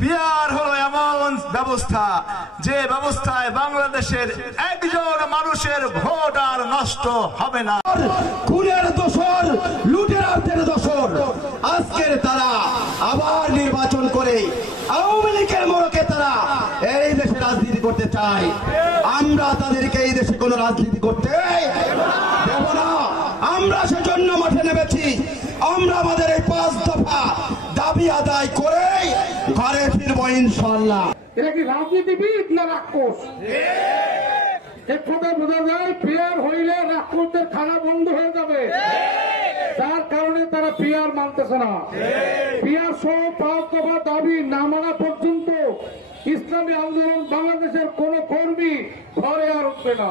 PR হলো এমন ব্যবস্থা যে ব্যবস্থায় বাংলাদেশের একজন মানুষের ভোট আর নষ্ট হবে না। খুনের দোষর, লুটেরাদের দোষর, আজকের তারা আবার নির্বাচন করে আওয়ামী লীগের মোড়কে তারা এই দেশে রাজনীতি করতে চায়। আমরা তাদেরকে এই দেশে কোনো রাজনীতি করতে দেব না। আমরা সেজন্য মাঠে নেমেছি। আমরা আমাদের এই 5 দফা দাবি আদায় করে ঘরে ফিরবো ইনশাআল্লাহ। এটা কি রাজনীতিবিদ না রাক্ষস? এক কথা বোঝা যায়, পিআর হইলে রাক্ষসদের খানা বন্ধ হয়ে যাবে। যার কারণে তারা পিআর মানতেছে না। পিআর সহ 5 দফা দাবি না মানা পর্যন্ত ইসলামী আন্দোলন বাংলাদেশের কোন কর্মী ঘরে আর উঠবে না।